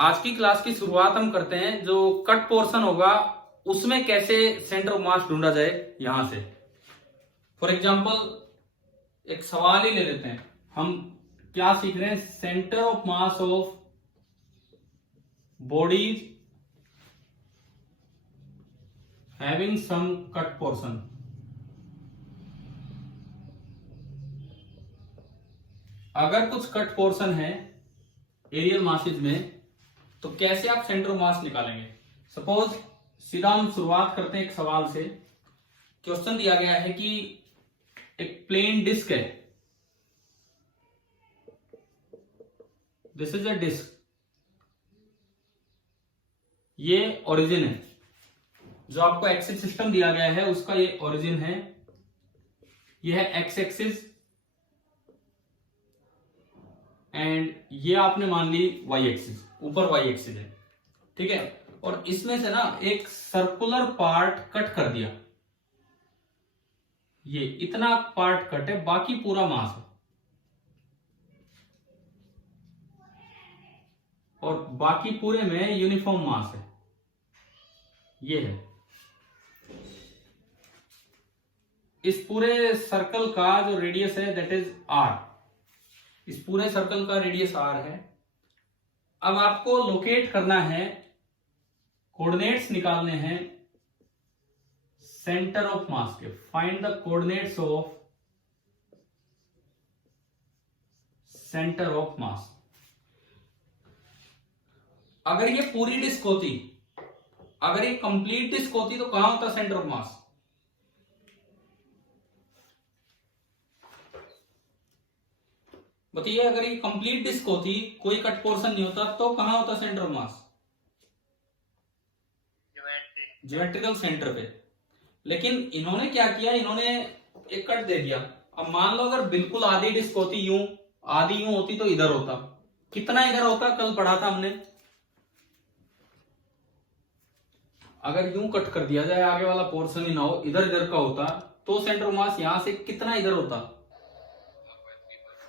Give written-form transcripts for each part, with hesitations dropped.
आज की क्लास की शुरुआत हम करते हैं। जो कट पोर्शन होगा उसमें कैसे सेंटर ऑफ मास ढूंढा जाए। यहां से फॉर एग्जांपल एक सवाल ही ले लेते हैं। हम क्या सीख रहे हैं? Centre of mass of bodies having some cut portion. अगर कुछ कट पोर्शन है एरियल मासेज में तो कैसे आप सेंटर ऑफ मास निकालेंगे। सपोज सीधा हम शुरुआत करते हैं एक सवाल से। क्वेश्चन दिया गया है कि एक प्लेन डिस्क है, दिस इज अ डिस्क, ये ओरिजिन है। जो आपको एक्सिस सिस्टम दिया गया है उसका ये ओरिजिन है, ये है एक्स एक्सिस एंड ये आपने मान ली वाई एक्सिस, ऊपर वाई एक्सिस है, ठीक है। और इसमें से ना एक सर्कुलर पार्ट कट कर दिया, ये इतना पार्ट कट है, बाकी पूरा मास है और बाकी पूरे में यूनिफॉर्म मास है, ये है। इस पूरे सर्कल का जो रेडियस है दैट इज आर, इस पूरे सर्कल का रेडियस आर है। अब आपको लोकेट करना है, कोऑर्डिनेट्स निकालने हैं सेंटर ऑफ मास के। Find the coordinates of centre of मास। अगर ये पूरी डिस्क होती, अगर ये कंप्लीट डिस्क होती तो कहां होता सेंटर ऑफ मास? बताइए, अगर ये कंप्लीट डिस्क होती, कोई कट पोर्शन नहीं होता, तो कहां होता centre of mass? Geometrical centre पे। लेकिन इन्होंने क्या किया, इन्होंने एक कट दे दिया। अब मान लो अगर बिल्कुल आधी डिस्क होती, यूं आधी यूं होती तो इधर होता। कितना इधर होता? कल पढ़ा था हमने, अगर यूं कट कर दिया जाए, आगे वाला पोर्शन ही ना हो, इधर इधर का होता, तो सेंटर ऑफ मास यहां से कितना इधर होता?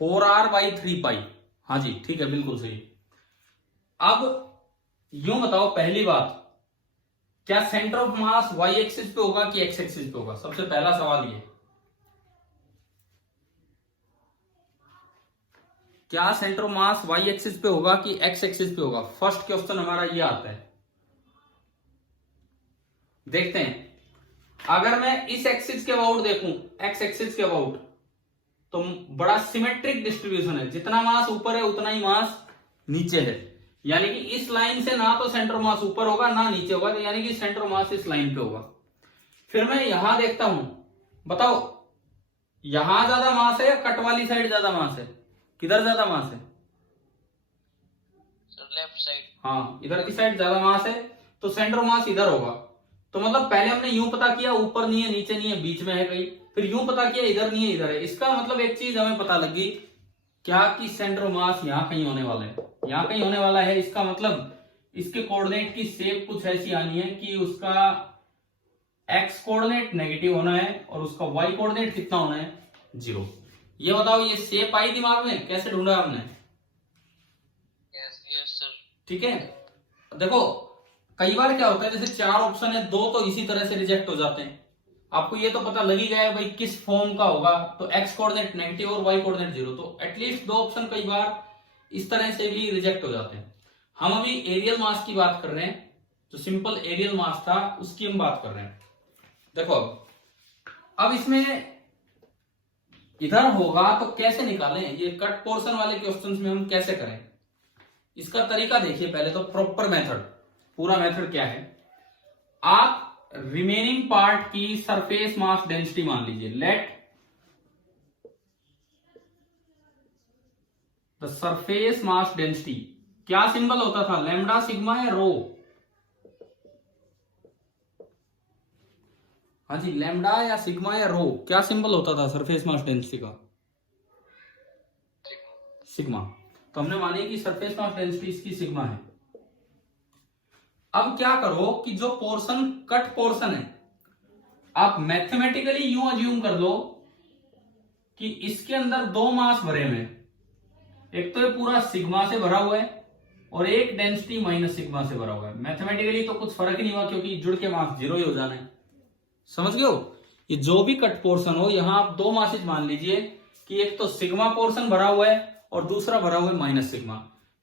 4r/3π। हाँ जी, ठीक है, बिल्कुल सही। अब यूं बताओ, पहली बात, क्या centre of mass Y axis पे होगा कि एक्स एक्सिस पे होगा? सबसे पहला सवाल ये, क्या centre of mass Y axis पे होगा कि एक्स एक्सिस पे होगा? फर्स्ट क्वेश्चन हमारा ये आता है। देखते हैं। अगर मैं इस एक्सिस के अबाउट देखूं, एक्स एक्सिस के अबाउट, तो बड़ा सिमेट्रिक डिस्ट्रीब्यूशन है, जितना मास ऊपर है उतना ही मास नीचे है। यानी कि इस लाइन से ना तो सेंटर ऑफ मास ऊपर होगा ना नीचे होगा, तो यानी कि सेंटर ऑफ मास इस लाइन पे होगा। फिर मैं यहां देखता हूं, बताओ यहां ज्यादा मास है या कट वाली साइड ज्यादा मास है? किधर ज्यादा मास है? Left side. हाँ, इधर की साइड ज्यादा मास है, तो सेंटर ऑफ मास इधर होगा। तो मतलब पहले हमने यूं पता किया, ऊपर नहीं है नीचे नहीं है बीच में है कहीं, फिर यूं पता किया इधर नहीं है इधर है। इसका मतलब एक चीज हमें पता लगी, क्या कि सेंटर ऑफ मास यहां कहीं होने वाला है, यहां कहीं होने वाला है। इसका मतलब इसके कोऑर्डिनेट की शेप कुछ ऐसी आनी है कि उसका एक्स कोऑर्डिनेट नेगेटिव होना है और उसका वाई कोऑर्डिनेट कितना होना है? 0। ये बताओ, ये शेप आई दिमाग में? कैसे ढूंढा हमने? Yes sir. ठीक है, देखो कई बार क्या होता है, जैसे 4 ऑप्शन है, 2 तो इसी तरह से रिजेक्ट हो जाते हैं। आपको ये तो पता लग ही गया है भाई किस फॉर्म का होगा, तो एक्स कोऑर्डिनेट नेगेटिव और वाई कोऑर्डिनेट 0, तो एटलीस्ट 2 ऑप्शन कई बार इस तरह से भी रिजेक्ट हो जाते हैं। हम अभी एरियल मास की बात कर रहे हैं, जो सिंपल एरियल मास था उसकी हम बात कर रहे हैं। देखो अब इसमें इधर होगा तो कैसे निकालें? ये कट पोर्शन वाले क्वेश्चंस में हम कैसे करें? इसका तरीका देखिए पहले तो, प्रॉपर मेथड। पूरा मेथड क्या है, आप रिमेनिंग पार्ट की सरफेस मास डेंसिटी मान लीजिए। Let the surface mass density, क्या सिंबल होता था? लैम्डा, सिग्मा या रो? हाँ जी, लैम्डा या सिग्मा या रो, क्या सिंबल होता था सरफेस मास डेंसिटी का? सिग्मा। तो हमने मानी कि सरफेस मास डेंसिटी इसकी सिग्मा है। अब क्या करो कि जो पोर्शन कट पोर्शन है, आप मैथमेटिकली यूं अज्यूम कर लो कि इसके अंदर 2 मास भरे हुए हैं। एक तो ये पूरा सिग्मा से भरा हुआ है और एक डेंसिटी माइनस सिग्मा से भरा हुआ है। मैथमेटिकली तो कुछ फर्क ही नहीं हुआ क्योंकि जुड़ के मास जीरो ही हो जाना है। समझ गए हो? ये जो भी कट पोर्शन हो, यहां आप दो मासेज मान लीजिए कि एक तो सिग्मा पोर्शन भरा हुआ है और दूसरा भरा हुआ है माइनस सिग्मा।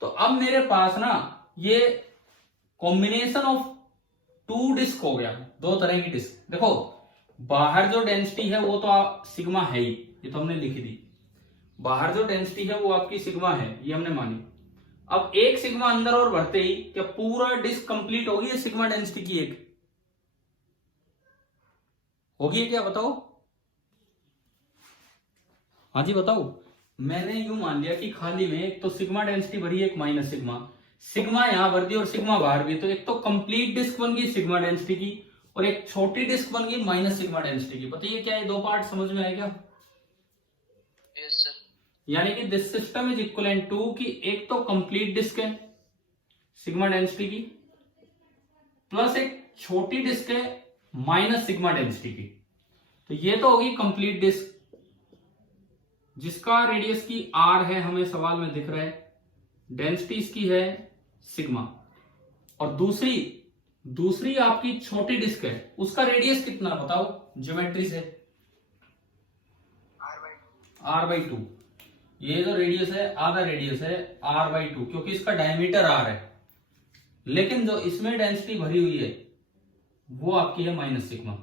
तो अब मेरे पास ना ये कॉम्बिनेशन ऑफ टू डिस्क हो गया, दो तरह की डिस्क। देखो बाहर जो डेंसिटी है वो तो सिग्मा है ही, ये तो हमने लिख दी। बाहर जो डेंसिटी है वो आपकी सिग्मा है, ये हमने मानी। अब एक सिग्मा अंदर और भरते ही क्या पूरा डिस्क कंप्लीट होगी? ये सिग्मा डेंसिटी की एक होगी क्या? बताओ। हाँ जी बताओ। मैंने यूं मान लिया कि खाली में एक तो सिग्मा डेंसिटी भरी है, एक माइनस सिग्मा। सिग्मा यहां भर दी और सिग्मा बाहर भी, तो एक तो कंप्लीट डिस्क बन गई सिग्मा डेंसिटी की और एक छोटी डिस्क बन गई माइनस सिग्मा डेंसिटी की। बताइए क्या ये दो पार्ट समझ में आए क्या? Yes sir. यानी कि this system is equivalent to कि एक तो कंप्लीट डिस्क है सिग्मा डेंसिटी की प्लस एक छोटी डिस्क है माइनस सिग्मा डेंसिटी की। तो ये तो होगी कंप्लीट डिस्क जिसका रेडियस की आर है, हमें सवाल में दिख रहा है। डेंसिटी इसकी है सिग्मा। और दूसरी आपकी छोटी डिस्क है, उसका रेडियस कितना बताओ ज्योमेट्री से? r/2। ये जो रेडियस है आधा रेडियस है r/2 क्योंकि इसका डायमीटर r है। लेकिन जो इसमें डेंसिटी भरी हुई है वो आपकी है माइनस सिग्मा।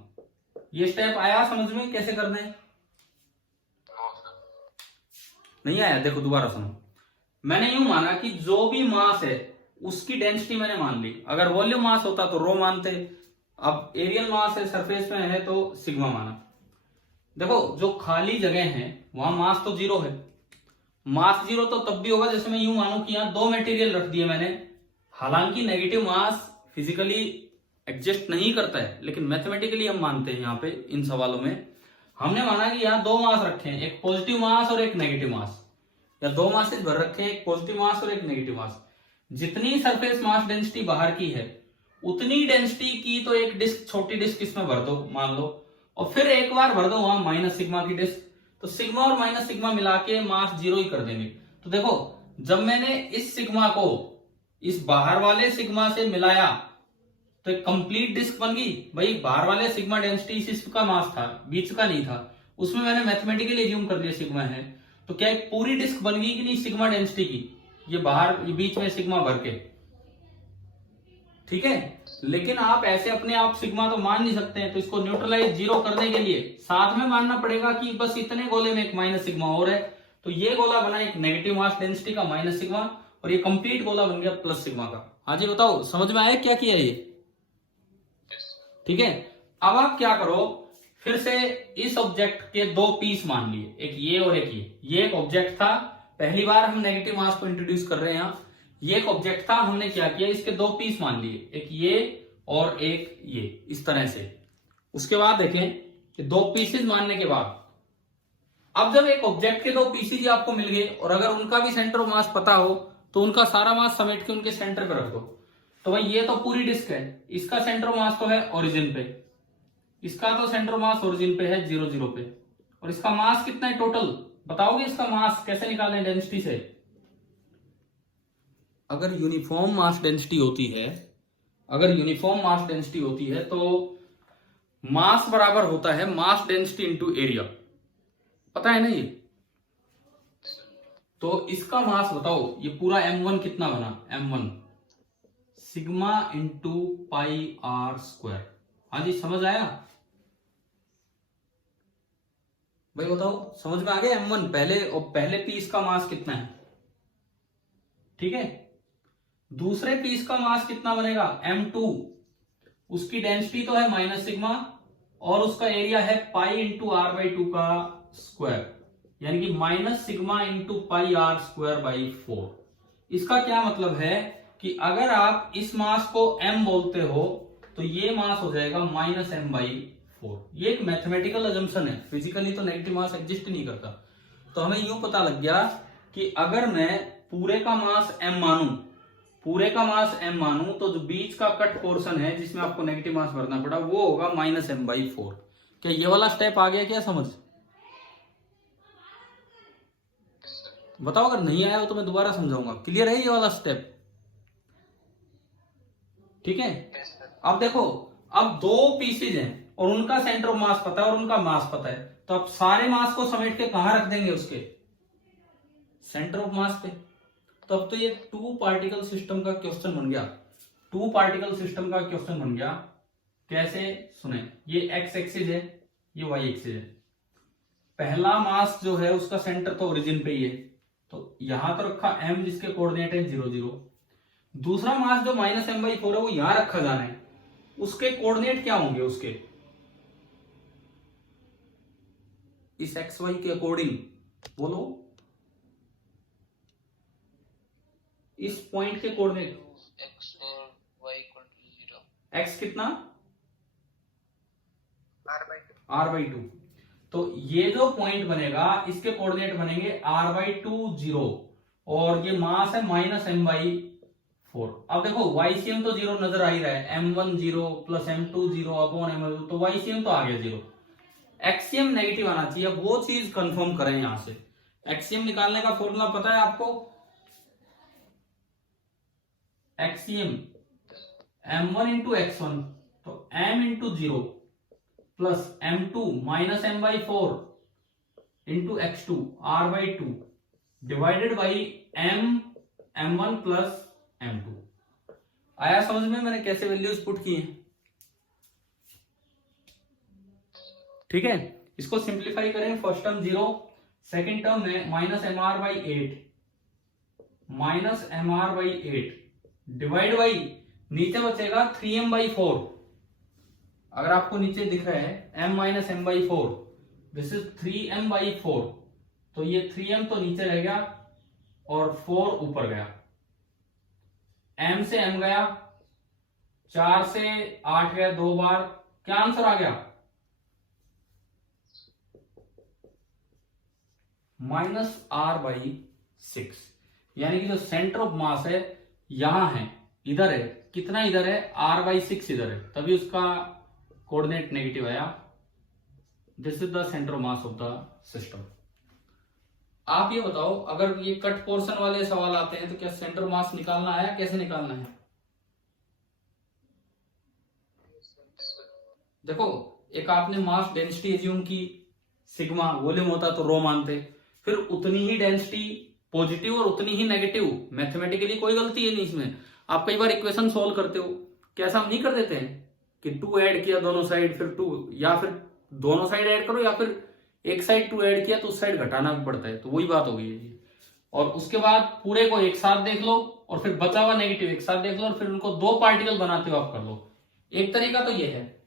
ये स्टेप आया समझ में कैसे करना है? नहीं आया? देखो दोबारा सुनो। मैंने यूं माना कि जो भी मास है उसकी डेंसिटी मैंने मान ली। अगर वॉल्यूम मास होता तो रो मानते, अब एरियल मास है सरफेस में है तो सिग्मा माना। देखो जो खाली जगह है वहां मास तो जीरो है। मास जीरो तो तब भी होगा जैसे मैं यूं मानूं कि यहां दो मटेरियल रख दिए मैंने। हालांकि नेगेटिव मास फिजिकली एग्जिस्ट नहीं करता है, लेकिन मैथमेटिकली हम मानते हैं। यहाँ पे इन सवालों में हमने माना कि यहाँ दो मास रखे हैं, एक पॉजिटिव मास और एक नेगेटिव मास, या दो मासेज भर रखे हैं, एक पॉजिटिव मास और एक नेगेटिव मास। जितनी सरफेस मास डेंसिटी बाहर की है उतनी डेंसिटी की तो एक डिस्क, छोटी डिस्क इसमें भर दो मान लो, और फिर एक बार भर दो वहां माइनस सिग्मा की डिस्क। तो सिग्मा और माइनस सिग्मा मिला के मास जीरो ही कर देंगे। तो देखो जब मैंने इस सिग्मा को इस बाहर वाले सिग्मा से मिलाया तो एक कंप्लीट डिस्क बन गई। भाई बाहर वाले सिग्मा डेंसिटी इसका मास था, बीच का नहीं था, उसमें मैंने मैथमेटिकली एज्यूम कर लिया सिग्मा है। तो क्या एक पूरी डिस्क बन गई कि नहीं सिग्मा डेंसिटी की? ये बाहर ये बीच में सिग्मा भर के, ठीक है। लेकिन आप ऐसे अपने आप सिग्मा तो मान नहीं सकते हैं, तो इसको न्यूट्रलाइज जीरो करने के लिए साथ में मानना पड़ेगा कि बस इतने गोले में एक माइनस सिग्मा और है। तो ये गोला बना एक नेगेटिव मास डेंसिटी का माइनस सिग्मा, और ये कंप्लीट गोला बन गया प्लस सिग्मा का। हाँ जी बताओ समझ में आया क्या किया ये? ठीक है। अब आप क्या करो, फिर से इस ऑब्जेक्ट के दो पीस मान लिए, एक ये और एक ये एक ऑब्जेक्ट था। पहली बार हम नेगेटिव मास को इंट्रोड्यूस कर रहे हैं यहाँ। ये एक ऑब्जेक्ट था, हमने क्या किया इसके दो पीस मान लिए, एक ये और एक ये, इस तरह से। उसके बाद देखें कि दो पीसेज मानने के बाद अब जब एक ऑब्जेक्ट के दो पीसेज आपको मिल गए और अगर उनका भी सेंटर ऑफ मास पता हो तो उनका सारा मास समेट के उनके सेंटर पे रख दो। तो भाई ये तो पूरी डिस्क है, इसका सेंटर ऑफ मास तो है ओरिजिन पे, इसका तो सेंटर ऑफ मास ओरिजिन पे है 0 0 पे, और इसका मास कितना है टोटल बताओगे? इसका मास कैसे निकालें डेंसिटी से? अगर यूनिफॉर्म मास डेंसिटी होती है, अगर यूनिफॉर्म मास डेंसिटी होती है तो मास बराबर होता है मास डेंसिटी इंटू एरिया, पता है ना ये? तो इसका मास बताओ, ये पूरा m1 कितना बना? m1 sigma into pi are square. हाँ जी समझ आया भाई? बताओ समझ में आ गया? m1 पहले, और पहले पीस का मास कितना है, ठीक है। दूसरे पीस का मास कितना बनेगा? m2, उसकी डेंसिटी तो है माइनस सिग्मा और उसका एरिया है पाई इंटू r/2 का स्क्वायर, यानी कि minus sigma into pi are square by 4। इसका क्या मतलब है कि अगर आप इस मास को m बोलते हो तो ये मास हो जाएगा माइनस m/4। ये एक मैथमेटिकल अजम्पशन है, फिजिकली तो नेगेटिव मास एग्जिस्ट नहीं करता। तो हमें यूं पता लग गया कि अगर मैं पूरे का मास m मानूं, पूरे का मास m मानूं, तो जो बीच का कट पोर्शन है जिसमें आपको नेगेटिव मास भरना पड़ा वो होगा माइनस m/4। क्या ये वाला स्टेप आ गया क्या समझ? बताओ, अगर नहीं आया हो तो मैं दोबारा समझाऊंगा। क्लियर है ये वाला स्टेप? ठीक है। Yes sir. अब देखो, अब दो पीसीज हैं और उनका सेंटर ऑफ मास पता है और उनका मास पता है, तो अब सारे मास को समेट के कहां रख देंगे? उसके सेंटर ऑफ मास पे। तो अब तो ये टू पार्टिकल सिस्टम का क्वेश्चन बन गया। टू पार्टिकल सिस्टम का क्वेश्चन बन गया। कैसे? सुने, ये एक्स एक्सिस है, ये वाई एक्सिस है। पहला मास जो है उसका सेंटर तो ओरिजिन पे ही है, तो यहां तो रखा m जिसके कोऑर्डिनेट है 0 0। दूसरा मास जो -m/4 है वो यहां रखा जाना है, उसके कोऑर्डिनेट क्या होंगे? उसके इस एक्स वाई के अकॉर्डिंग बोलो, इस पॉइंट के कोऑर्डिनेट। x और y इक्वल टू 0। x कितना? r/2। r/2। तो ये जो पॉइंट बनेगा इसके कोऑर्डिनेट बनेंगे r/2 0, और ये मास है -m/4। अब देखो YCM तो 0 नजर आ ही रहा है, m1 0 plus m2 0 upon m2, तो YCM तो आ गया 0। एक्सियम नेगेटिव आना चाहिए। वो चीज कंफर्म करें यहां से। एक्सियम निकालने का फॉर्मूला पता है आपको? एक्सियम m1 इंटू x1, तो m into 0 plus m2 minus m/4 into x2 r/2 divided by m1 plus m2। आया समझ में मैंने कैसे वैल्यूज पुट की हैं? ठीक है, इसको सिंप्लीफाई करें। फर्स्ट टर्म 0, सेकेंड टर्म में -mr/8 डिवाइड बाई नीचे बचेगा 3m/4। अगर आपको नीचे दिख रहा है m minus m/4, this is 3m/4, तो ये 3m तो नीचे रह गया और 4 ऊपर गया। m से m गया, 4 से 8 गया 2 बार। क्या आंसर आ गया? -r/6। यानी कि जो सेंटर ऑफ मास है यहां है, इधर है। कितना इधर है? r/6 इधर है, तभी उसका कोऑर्डिनेट नेगेटिव आया। This is the centre of mass of the system. आप ये बताओ, अगर ये कट पोर्शन वाले सवाल आते हैं तो क्या सेंटर ऑफ मास निकालना है? कैसे निकालना है? देखो, एक आपने मास डेंसिटी एज्यूम की, सिग्मा, वॉल्यूम होता तो रो मानते, फिर उतनी ही डेंसिटी पॉजिटिव और उतनी ही नेगेटिव। मैथमेटिकली कोई गलती है नहीं इसमें। आप कई बार इक्वेशन सोल्व करते हो, कैसा हम नहीं कर देते हैं कि 2 ऐड किया दोनों साइड, फिर 2, या फिर दोनों साइड ऐड करो, या फिर एक साइड 2 ऐड किया तो उस साइड घटाना भी पड़ता है। तो वही बात हो गई है जी। और उसके बाद पूरे को एक साथ देख लो, और फिर बचा हुआ नेगेटिव एक साथ देख लो, और फिर उनको 2 पार्टिकल बनाते हो आप कर लो। एक तरीका तो ये है।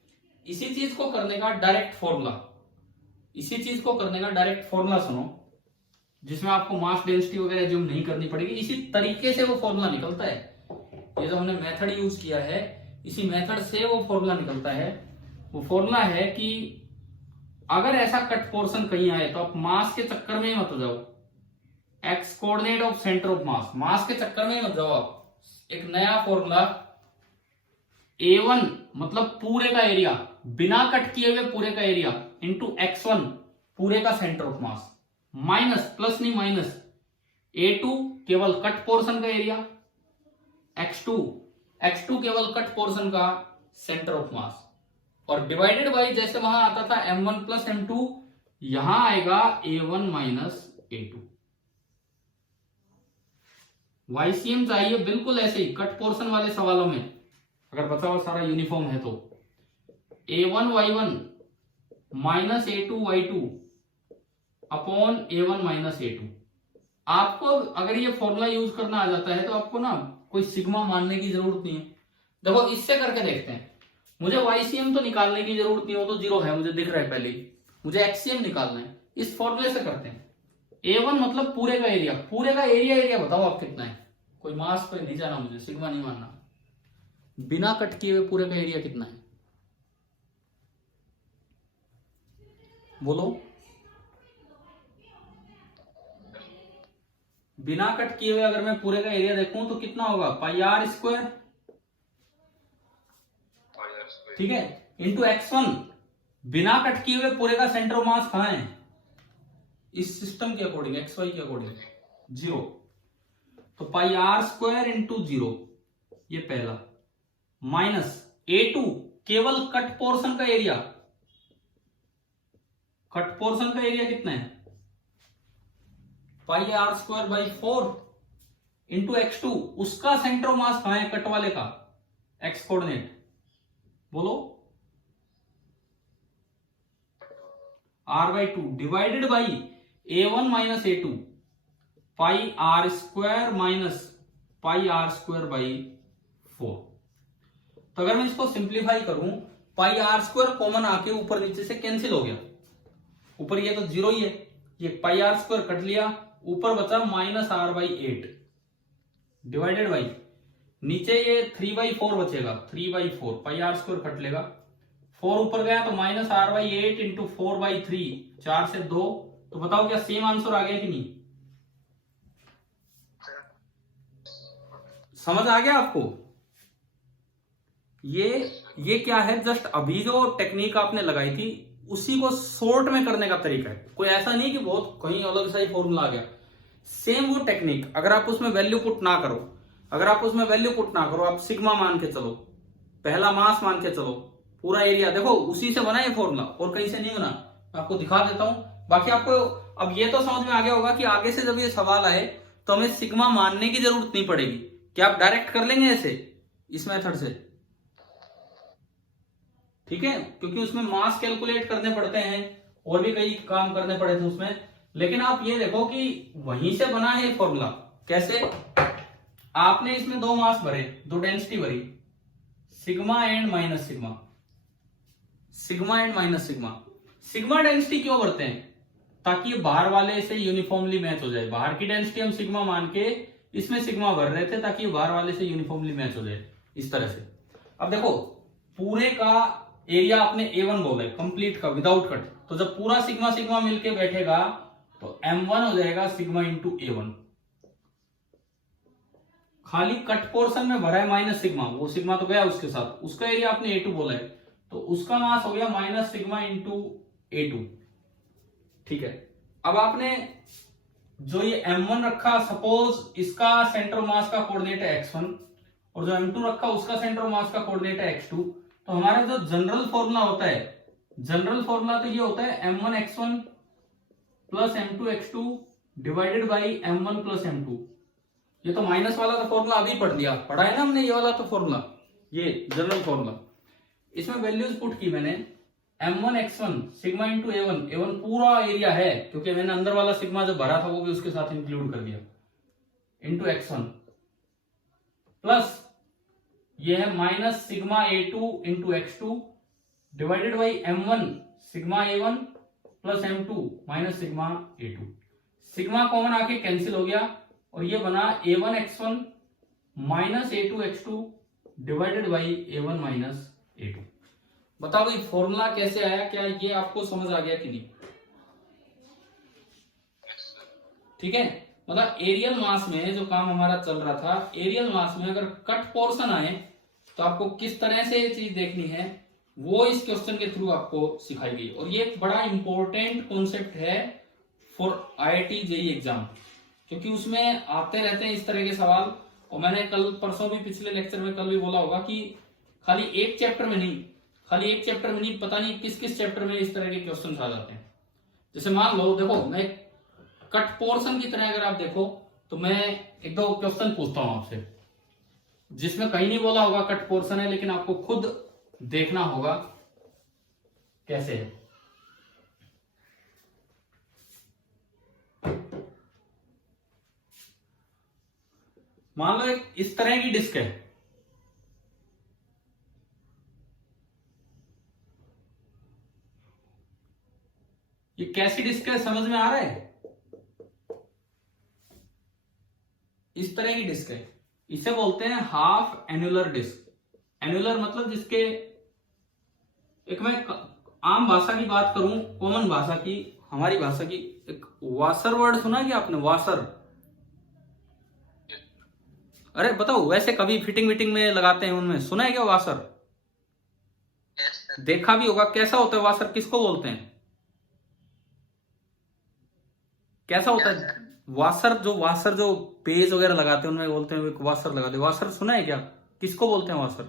इसी चीज को करने का डायरेक्ट फॉर्मूला सुनो, जिसमें आपको मास डेंसिटी वगैरह एज्यूम नहीं करनी पड़ेगी। इसी तरीके से वो फॉर्मूला निकलता है। ये जो हमने मेथड यूज किया है, इसी मेथड से वो फॉर्मूला निकलता है। वो फॉर्मूला है कि अगर ऐसा कट पोर्शन कहीं आए तो आप मास के चक्कर में ही मत जाओ। X coordinate of centre of मास के चक्कर में ही मत जाओ आप। एक नया फॉर्मूला, A1 मतलब पूरे का एरिया, बिना कट किए हुए पूरे का एरिया, इंटू x1 पूरे का centre of mass, minus, plus नहीं माइनस, A2 केवल कट पोर्शन का एरिया, x2 केवल कट पोर्शन का सेंटर ऑफ मास, और डिवाइडेड बाई, जैसे वहां आता था m1 प्लस m2, यहां आएगा A1 माइनस A2। YCM चाहिए बिल्कुल ऐसे ही कट पोर्शन वाले सवालों में, अगर बचा हुआ सारा यूनिफॉर्म है तो A1 Y1 minus A2 Y2 upon A1 माइनस A2। आपको अगर ये फॉर्मूला यूज करना आ जाता है तो आपको ना कोई सिग्मा मानने की जरूरत नहीं है। देखो, इससे करके देखते हैं। मुझे YCM तो निकालने की जरूरत नहीं, हो तो 0 है, मुझे दिख रहा है पहले ही। मुझे XCM निकालना है, इस फॉर्मूले से करते हैं। A1 मतलब पूरे का एरिया बताओ आप कितना है। कोई मास पे नहीं जाना मुझे, सिग्मा नहीं मानना। बिना कट किए हुए पूरे का एरिया कितना है बोलो? बिना कट किए हुए अगर मैं पूरे का एरिया देखूं तो कितना होगा? πr², ठीक है, इंटू x1। बिना कट किए हुए पूरे का सेंटर ऑफ मास कहां है? इस सिस्टम के अकॉर्डिंग, XY के अकॉर्डिंग 0, तो πr² इंटू 0, ये पहला। माइनस A2 केवल कट पोर्शन का एरिया, कट पोर्शन का एरिया कितना है, pi are square by 4 into x2, उसका सेंटर ऑफ मास कहां है कट वाले का, एक्स कोऑर्डिनेट, बोलो r/2 डिवाइडेड बाई A1 माइनस A2 pi are square minus pi are square by 4। तो अगर मैं इसको सिंप्लीफाई करूं, पाई आर स्क्वायर कॉमन आके ऊपर नीचे से कैंसिल हो गया, ऊपर ये तो जीरो ही है, ये पाई आर स्क्वायर कट लिया, ऊपर बचा माइनस r/8 डिवाइडेड बाई नीचे ये 3/4 बचेगा, 3/4 पाई आर स्क्वायर कट लेगा, 4 ऊपर गया तो माइनस r/8 इंटू 4/3, 4 से 2, तो बताओ क्या सेम आंसर आ गया कि नहीं, समझ आ गया आपको। ये क्या है, जस्ट अभी जो टेक्निक आपने लगाई थी उसी को शॉर्ट में करने का तरीका है, कोई ऐसा नहीं कि बहुत कहीं अलग सा ही फॉर्मूला आ गया, सेम वो टेक्निक। अगर आप उसमें वैल्यू पुट ना करो, अगर आप उसमें वैल्यू पुट ना करो, आप सिग्मा मान के चलो, पहला मास मान के चलो, पूरा एरिया देखो उसी से बना ये फॉर्मूला और कहीं से नहीं बना, मैं आपको दिखा देता हूं। बाकी आपको अब ये तो समझ में आ गया होगा कि आगे से जब ये सवाल आए तो हमें सिग्मा मानने की जरूरत नहीं पड़ेगी, क्या आप डायरेक्ट कर लेंगे ऐसे इस मेथड से, ठीक है, क्योंकि उसमें मास कैलकुलेट करने पड़ते हैं और भी कई काम करने पड़े थे उसमें। लेकिन आप ये देखो कि वहीं से बना है फॉर्मूला, कैसे, आपने इसमें दो मास भरे, दो डेंसिटी भरी, sigma and minus sigma, sigma and minus sigma. Sigma density क्यों भरते हैं, ताकि बाहर वाले से यूनिफॉर्मली मैच हो जाए, बाहर की डेंसिटी हम सिग्मा मान के इसमें सिग्मा भर रहे थे ताकि बाहर वाले से यूनिफॉर्मली मैच हो जाए, इस तरह से। अब देखो पूरे का एरिया आपने A1 बोला है, कंप्लीट का विदाउट कट, तो जब पूरा सिग्मा सिग्मा मिलके बैठेगा तो M1 हो जाएगा सिग्मा इंटू A1, खाली कट पोर्शन में भरा है माइनस सिग्मा, वो सिग्मा तो गया उसके साथ, उसका एरिया आपने A2 बोला है, तो उसका मास हो गया माइनस सिग्मा इंटू A2, ठीक है। अब आपने जो ये M1 रखा, सपोज इसका सेंटर मास का कोऑर्डिनेट है x1 और जो M2 रखा उसका सेंटर मास का कोऑर्डिनेट है x2, तो हमारा जो जनरल फॉर्मूला होता है, जनरल फॉर्मूला तो ये होता है M1 x1 plus M2 x2 divided by M1 plus M2। ये तो माइनस वाला तो फॉर्मूला अभी पढ़ लिया, पढ़ा है ना हमने ये वाला तो फॉर्मूला, ये जनरल फॉर्मूला, इसमें वैल्यूज पुट की मैंने, M1 x1 sigma into A1, A1 पूरा एरिया है क्योंकि मैंने अंदर वाला सिग्मा जो भरा था वो भी उसके साथ इंक्लूड कर दिया, इंटू x1 प्लस ये है minus sigma A2 into x2 divided by M1 sigma A1 plus M2 minus sigma A2। Sigma common आके कैंसिल हो गया और ये बना A1 x1 minus A2 x2 divided by A1 माइनस A2। बताओ भाई फॉर्मूला कैसे आया, क्या ये आपको समझ आ गया कि नहीं, ठीक है। मतलब एरियल मास में जो काम हमारा चल रहा था, एरियल मास में अगर कट पोर्शन आए तो आपको किस तरह से ये चीज देखनी है, वो इस क्वेश्चन के थ्रू आपको सिखाई गई। और ये एक बड़ा इंपॉर्टेंट कॉन्सेप्ट है फॉर IIT JEE एग्जाम, क्योंकि उसमें आते रहते हैं इस तरह के सवाल। और मैंने कल परसों भी पिछले लेक्चर में कल भी बोला होगा कि खाली एक चैप्टर में नहीं, खाली एक चैप्टर में नहीं, पता नहीं किस किस चैप्टर में इस तरह के क्वेश्चन आ जाते हैं। जैसे मान लो, देखो मैं कट पोर्शन की तरह अगर आप देखो तो मैं एक दो क्वेश्चन पूछता हूं आपसे, जिसमें कहीं नहीं बोला होगा कट पोर्शन है, लेकिन आपको खुद देखना होगा कैसे है। मान लो एक इस तरह की डिस्क है, ये कैसी डिस्क है समझ में आ रहा है, इस तरह की डिस्क है, इसे बोलते हैं हाफ एन्युलर डिस्क। एन्युलर मतलब जिसके, एक मैं आम भाषा की बात करूं, कॉमन भाषा की, हमारी भाषा की, एक वाशर वर्ड सुना क्या आपने, वाशर? अरे बताओ, वैसे कभी फिटिंग विटिंग में लगाते हैं उनमें, सुना है क्या वाशर? देखा भी होगा, कैसा होता है वाशर, किसको बोलते हैं, कैसा होता है वाशर जो पेज वगैरह लगाते हैं उनमें बोलते हैं वाशर लगाते हैं, वाशर सुना है क्या, किसको बोलते हैं वाशर?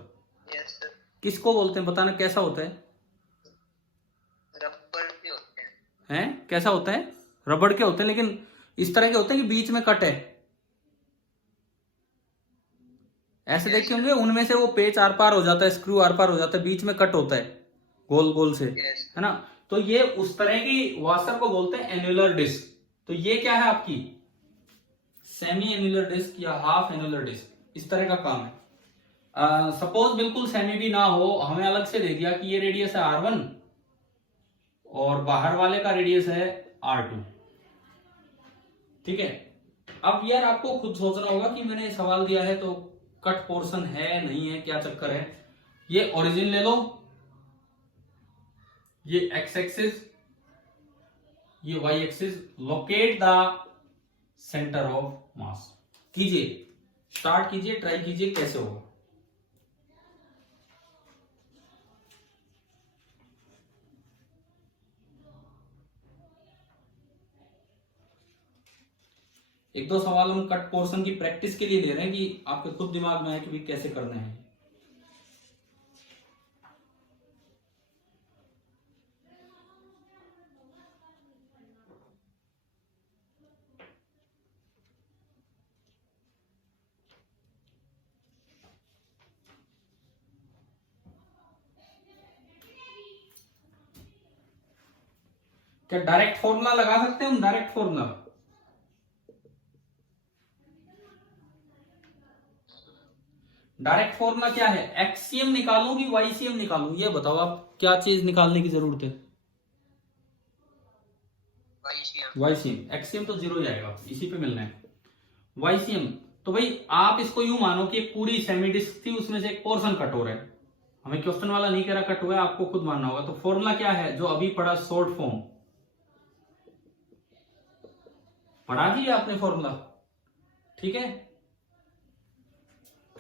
किसको बोलते हैं बताना, कैसा होता है? रबर के होते हैं। हैं कैसा होता है? रबड़ के होते हैं, लेकिन इस तरह के होते हैं कि बीच में कट है। ऐसे देखे होंगे, उनमें से वो पेच आर पार हो जाता है, स्क्रू आर पार हो जाता है, बीच में कट होता है गोल गोल से, यस। है ना? तो ये उस तरह की वाशर को बोलते हैं एन्युलर डिस्क। तो ये क्या है आपकी? सेमी एन्युलर डिस्क या हाफ एन्युलर डिस्क, इस तरह का काम है। सपोज बिल्कुल सेमी भी ना हो, हमें अलग से दे दिया कि ये रेडियस है R1 और बाहर वाले का रेडियस है R2, ठीक है? अब यार आपको खुद सोचना होगा कि मैंने सवाल दिया है तो कट पोर्शन है नहीं है, क्या चक्कर है? ये ओरिजिन ले लो, ये एक्स एक्सिस, ये Y axis, locate the centre of mass. कीजिए, स्टार्ट कीजिए, ट्राई कीजिए कैसे होगा। एक दो सवाल हम कट पोर्शन की प्रैक्टिस के लिए दे रहे हैं कि आपके खुद दिमाग में है कि भी कैसे करना है। क्या डायरेक्ट फॉर्मूला लगा सकते हैं हम? डायरेक्ट फॉर्मूला, डायरेक्ट फॉर्मूला क्या है? एक्सीएम निकालूं कि वाईसीएम निकालूं? ये बताओ आप, क्या चीज निकालने की जरूरत है? वाईसीएम। एक्सीएम तो जीरो ही आएगा, इसी पे मिलना है। वाईसीएम तो भाई आप इसको यूं मानो कि एक पूरी सेमी डिस्क थी, उसमें से एक पोर्शन कट हो रहा है। हमें क्वेश्चन वाला नहीं कह रहा कट हुआ है, आपको खुद मानना होगा। तो फॉर्मूला क्या है जो अभी पढ़ा? शॉर्ट फॉर्म पढ़ा दिया आपने फॉर्मूला, ठीक है?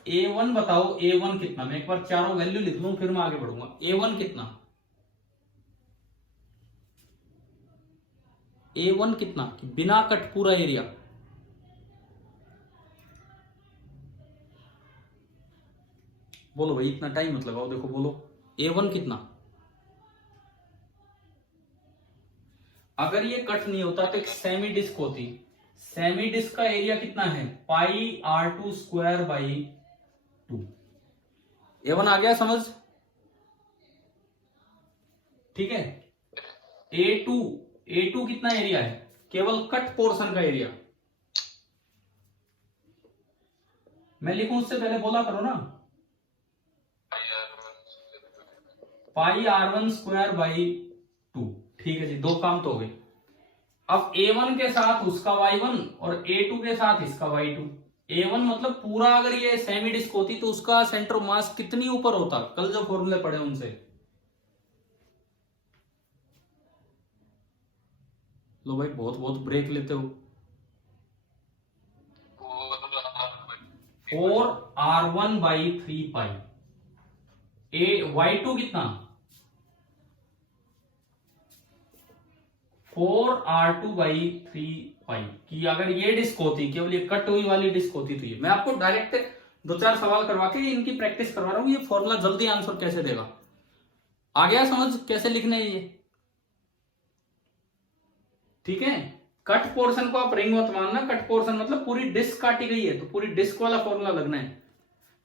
A1 बताओ, A1 कितना? मैं एक बार चारों वैल्यू लिख लूं फिर मैं आगे बढ़ूंगा। A1 कितना? A1 कितना बिना कट पूरा एरिया? बोलो भाई, इतना टाइम मत लगाओ, देखो बोलो A1 कितना? अगर ये कट नहीं होता तो एक सेमी डिस्क होती। सेमी डिस्क का एरिया कितना है? πr²/2। A1 आ गया समझ? ठीक है। A2 कितना एरिया है? केवल कट पोर्शन का एरिया। मैं लिखूं उससे पहले बोला करो ना, πr²/2। ठीक है जी, दो काम तो हो गए। अब A1 के साथ उसका Y1 और A2 के साथ इसका Y2। A1 मतलब पूरा, अगर ये सेमी डिस्क होती तो उसका सेंटर ऑफ मास कितनी ऊपर होता? कल जो फॉर्मूले पढ़े उनसे। लो भाई, बहुत बहुत ब्रेक लेते हो। 4r1/3π। Y2 कितना? 4r2/3π की अगर ये डिस्क होती, केवल ये कट हुई वाली डिस्क होती तो ये। मैं आपको डायरेक्ट दो चार सवाल करवा के इनकी प्रैक्टिस करवा रहा हूं, ये फॉर्मूला जल्दी आंसर कैसे देगा। आ गया समझ कैसे लिखना है ये? ठीक है। कट पोर्शन को आप रिंग मत मानना, कट पोर्शन मतलब पूरी डिस्क काटी गई है तो पूरी डिस्क वाला फॉर्मूला लगना है।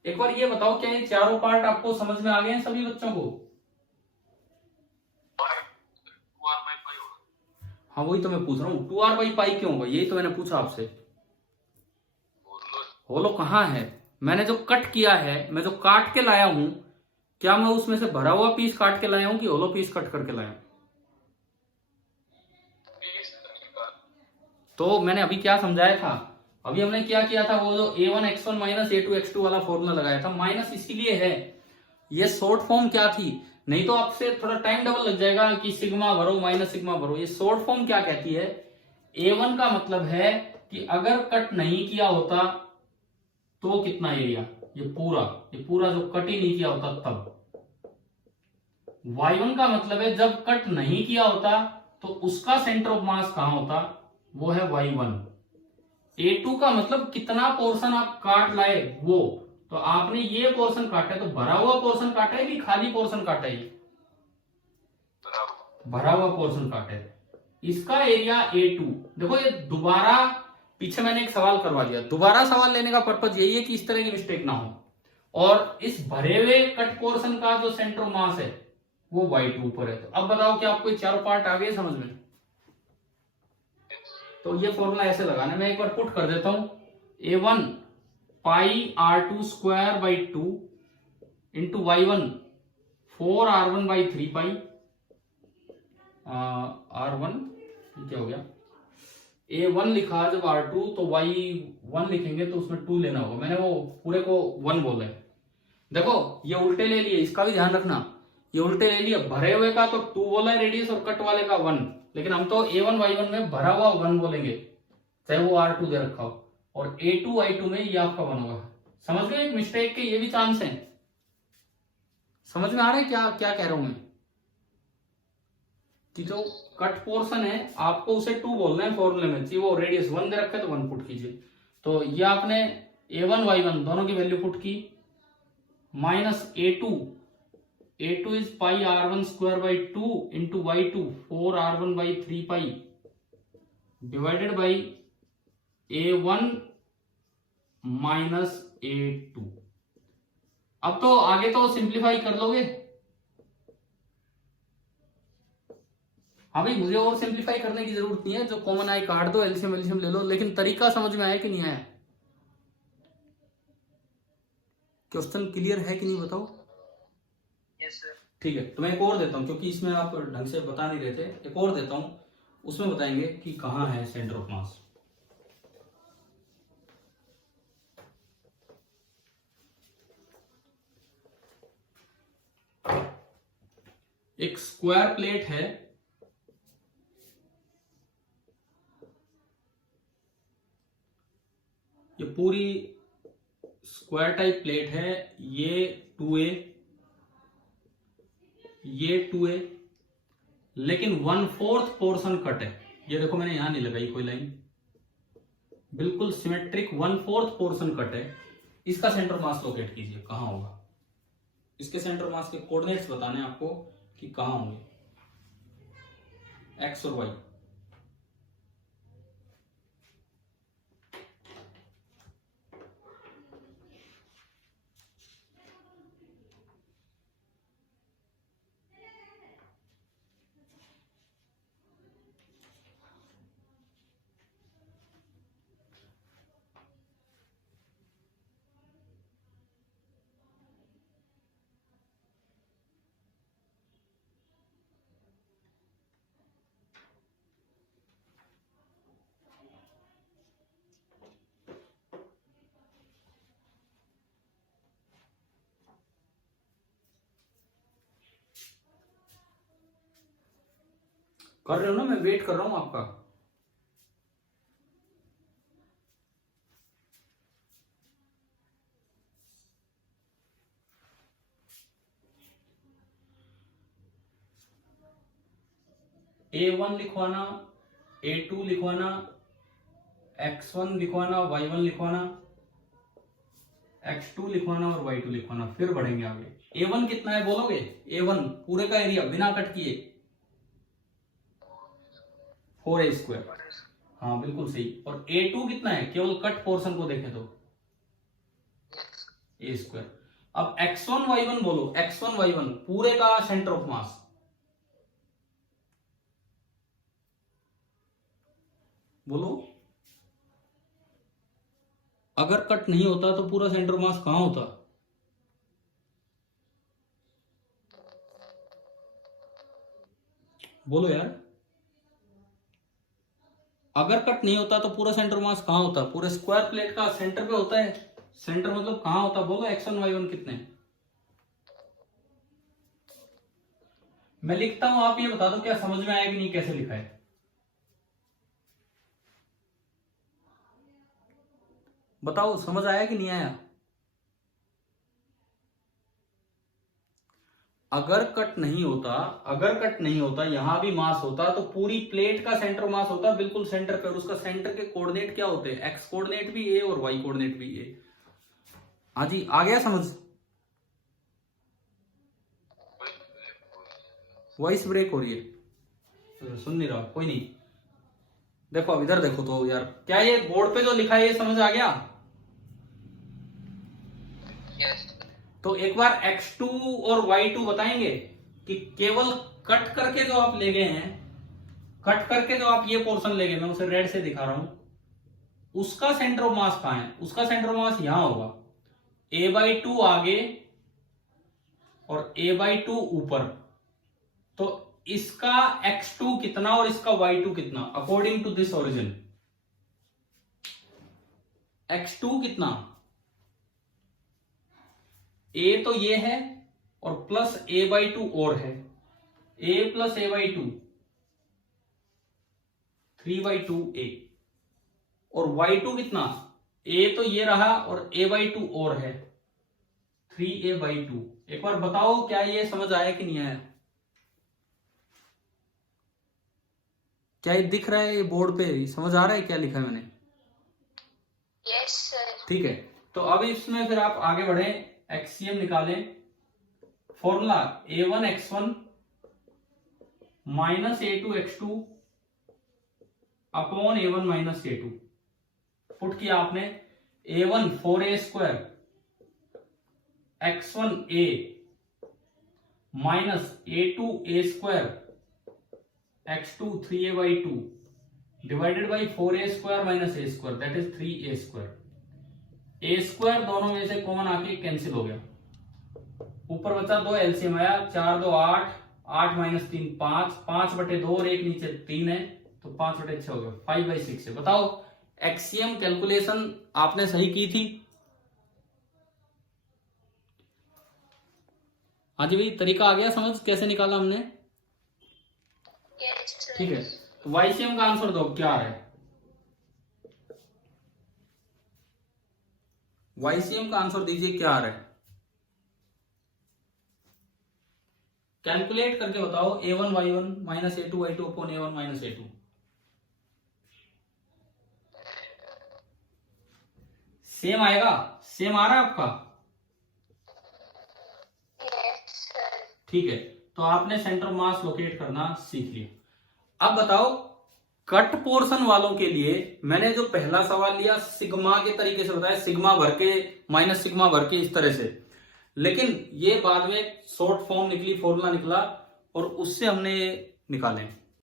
एक बार ये बताओ, क्या ये चारों पार्ट आपको समझ में आ गए हैं सभी बच्चों को? हाँ वही तो मैं पूछ रहा हूँ, 2r/π क्यों होगा? यही तो मैंने पूछा आपसे। होलो कहाँ है? मैंने जो कट किया है, मैं जो काट के लाया हूं, क्या मैं उसमें से भरा हुआ पीस काट के लाया हूं कि होलो पीस कट करके लाया हूं? तो मैंने अभी क्या समझाया था? अभी हमने क्या किया था, वो जो A1x1 - A2x2 वाला फॉर्मूला लगाया था। माइनस इसीलिए है, ये शॉर्ट फॉर्म क्या थी, नहीं तो आपसे थोड़ा टाइम डबल लग जाएगा कि सिग्मा भरो माइनस सिग्मा भरो। ये शॉर्ट फॉर्म क्या कहती है? A1 का मतलब है कि अगर कट नहीं किया होता तो कितना एरिया, ये पूरा जो कट ही नहीं किया होता तब। Y1 का मतलब है जब कट नहीं किया होता तो उसका सेंटर ऑफ मास कहां होता, वो है Y1। A2 का मतलब कितना पोर्शन आप काट लाए वो, तो तो आपने ये पोर्शन काटा है, तो भरा हुआ पोर्शन काटा है कि खाली पोर्शन काटा है? भरा हुआ पोर्शन काटा है। इसका एरिया A2। देखो ये दोबारा, पीछे मैंने एक सवाल करवा दिया, दोबारा सवाल लेने का पर्पज यही है कि इस तरह की मिस्टेक ना हो। और इस भरे हुए कट पोर्शन का जो सेंटर ऑफ मास है वो Y2 ऊपर है। तो अब बताओ कि आपको चारों पार्ट आ गए समझ में? तो ये फॉर्मूला ऐसे लगाना, मैं एक बार पुट कर देता हूं। A1 pi R2 square by 2 into Y1 4R1 by 3 pi R1, क्या हो गया, A1 लिखा जब R2 तो Y1 लिखेंगे तो उसमें 2 लेना होगा, मैंने वो पूरे को 1 बोला है। देखो ये उल्टे ले लिए, इसका भी ध्यान रखना, ये उल्टे ले लिए। भरे हुए का तो 2 बोला है रेडियस और कट वाले का 1, लेकिन हम तो A1 Y1 में भरा हुआ 1 बोलेंगे, चाहे वो R2 दे रखा हो, और A2 Y2 में ये आपका 1 होगा। समझ गए? एक मिस्टेक के ये भी चांस है। समझ में आ रहा है क्या क्या कह रहा हूं मैं? कि जो कट पोर्शन है आपको उसे 2 बोलना है फॉर्मूले में, चाहिए वो रेडियस 1 दे रखा है तो 1 पुट कीजिए। तो ये आपने A1 Y1 दोनों की वैल्यू पुट की, minus A2 is pi R1 square by 2 into Y2 4R1 by 3 pi divided by A1 माइनस A2। अब तो आगे तो सिंप्लीफाई कर लोगे। हाँ भाई, मुझे और सिंप्लीफाई करने की जरूरत नहीं है, जो कॉमन आए काट दो, एलसीएम एलसीएम ले लो, लेकिन तरीका समझ में आया कि नहीं आया? क्वेश्चन क्लियर है कि नहीं बताओ? Yes sir. ठीक है, तो मैं एक और देता हूं, क्योंकि इसमें आप ढंग से बता नहीं रहे थे, एक और देता हूं, उसमें बताएंगे कि कहां है सेंटर ऑफ मास। एक स्क्वायर प्लेट है, ये पूरी स्क्वायर टाइप प्लेट है, ये 2A, ये 2A, लेकिन 1/4 पोर्शन कट है। ये देखो मैंने यहां नहीं लगाई कोई लाइन, बिल्कुल सिमेट्रिक 1/4 पोर्शन कट है। इसका सेंटर मास लोकेट कीजिए, कहां होगा? इसके सेंटर मास के कोऑर्डिनेट्स बताने आपको कि कहां होंगे, एक्स और वाई। कर रहे हो ना? मैं वेट कर रहा हूं आपका। A1 लिखवाना, A2 लिखवाना, X1 लिखवाना, Y1 लिखवाना, X2 लिखवाना और Y2 लिखवाना, फिर बढ़ेंगे आगे। A1 कितना है बोलोगे? A1 पूरे का एरिया बिना कट किए 4A स्क्वायर। हाँ बिल्कुल सही। और A2 कितना है केवल कट पोर्शन को देखें तो? A square. अब X1 Y1 बोलो, X1 Y1 पूरे का सेंटर ऑफ मास बोलो। अगर कट नहीं होता तो पूरा सेंटर मास कहां होता? बोलो यार, अगर कट नहीं होता तो पूरा सेंटर मास कहां होता? पूरे स्क्वायर प्लेट का सेंटर पे होता है। सेंटर मतलब कहां होता? बोलो X1 Y1 कितने? मैं लिखता हूं, आप ये बता दो क्या समझ में आया कि नहीं, कैसे लिखा है? बताओ समझ आया कि नहीं आया? अगर कट नहीं होता, यहां भी मास होता तो पूरी प्लेट का सेंटर मास होता बिल्कुल सेंटर पे, और उसका सेंटर के कोऑर्डिनेट क्या होते हैं? एक्स कोऑर्डिनेट भी ए और वाई कोऑर्डिनेट भी ए। हाँ जी, आ गया समझ? वॉइस ब्रेक हो रही है, सुन नहीं रहा, कोई नहीं। देखो अब इधर देखो तो यार, क्या ये बोर्ड पे जो लिखा है ये समझ आ गया? यस तो एक बार x2 और y2 बताएंगे कि केवल कट करके जो आप ले गए हैं, कट करके जो आप ये पोर्शन ले गए, मैं उसे रेड से दिखा रहा हूं, उसका सेंटर ऑफ मास कहां है? उसका सेंटर ऑफ मास यहां होगा, a/2 आगे और a/2 ऊपर। तो इसका x2 कितना और इसका y2 कितना according to this origin? x2 कितना? a तो ये है और प्लस a/2 और है, a प्लस a/2 3/2a। और y2 कितना? a तो ये रहा और a/2 और है 3a/2। एक बार बताओ क्या ये समझ आया कि नहीं आया? क्या ये दिख रहा है? ये बोर्ड पे समझ आ रहा है क्या लिखा है मैंने? यस सर ठीक है, तो अब इसमें फिर आप आगे बढ़े, एक्सीएम निकालें। Formula a1x1 minus a2x2 upon a1 माइनस a2। पुट किया आपने, a1 4a² x1a minus a2a² x2 3a/2 divided by 4a² minus a² that is 3a²। a² दोनों में से कॉमन आके कैंसिल हो गया, ऊपर बचा 2, एलसीएम आया 4 2 8, 8 माइनस 3 5, 5/2 और एक नीचे 3 है तो 5/6 हो गया, 5/6 है। बताओ एक्सीएम कैलकुलेशन आपने सही की थी? हाँ जी भाई, तरीका आ गया समझ कैसे निकाला हमने? यस सर ठीक है, तो वाईसीएम का आंसर दो क्या है? वाईसीएम का आंसर दीजिए क्या आ रहा है? कैलकुलेट करके बताओ, a1 y1 minus a2 y2 upon a1 माइनस a2। सेम आएगा? सेम आ रहा है आपका? यस सर ठीक है, तो आपने सेंटर मास लोकेट करना सीख लिया। अब बताओ, कट पोर्शन वालों के लिए मैंने जो पहला सवाल लिया सिग्मा के तरीके से बताया, सिग्मा भर के माइनस सिग्मा भर के इस तरह से, लेकिन ये बाद में शॉर्ट फॉर्म निकली, फॉर्मूला निकला और उससे हमने निकाले।